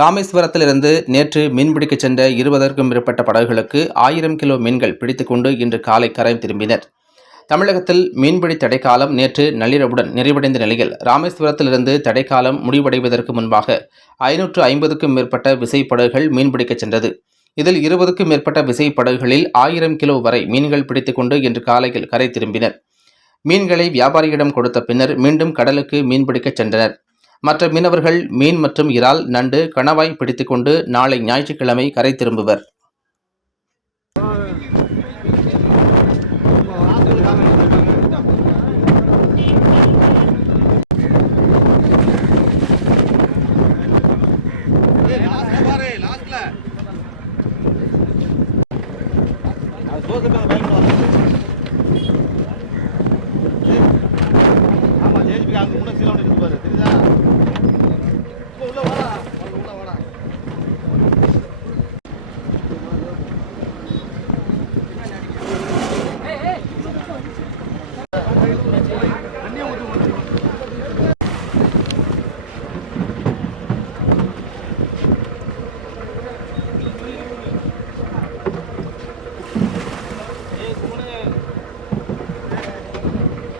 ராமேஸ்வரத்திலிருந்து நேற்று மீன்பிடிக்கச் சென்ற இருபதற்கும் மேற்பட்ட படகுகளுக்கு ஆயிரம் கிலோ மீன்கள் பிடித்துக்கொண்டு இன்று காலை கரை திரும்பினர். தமிழகத்தில் மீன்பிடி தடைக்காலம் நேற்று நள்ளிரவுடன் நிறைவடைந்த நிலையில் ராமேஸ்வரத்திலிருந்து தடைக்காலம் முடிவடைவதற்கு முன்பாக ஐநூற்று ஐம்பதுக்கும் மேற்பட்ட விசைப்படகுகள் மீன்பிடிக்கச் சென்றது. இதில் இருபதுக்கும் மேற்பட்ட விசைப்படகுகளில் ஆயிரம் கிலோ வரை மீன்கள் பிடித்துக்கொண்டு இன்று காலையில் கரை திரும்பினர். மீன்களை வியாபாரியிடம் கொடுத்த பின்னர் மீண்டும் கடலுக்கு மீன்பிடிக்கச் சென்றனர். மற்ற மீனவர்கள் மீன் மற்றும் இறால் நண்டு கணவாய் பிடித்துக்கொண்டு நாளை ஞாயிற்றுக்கிழமை கரை திரும்புவர். அது இருக்கு அங்கே கூட சீலவன் இருப்பாரு தெரியுதா?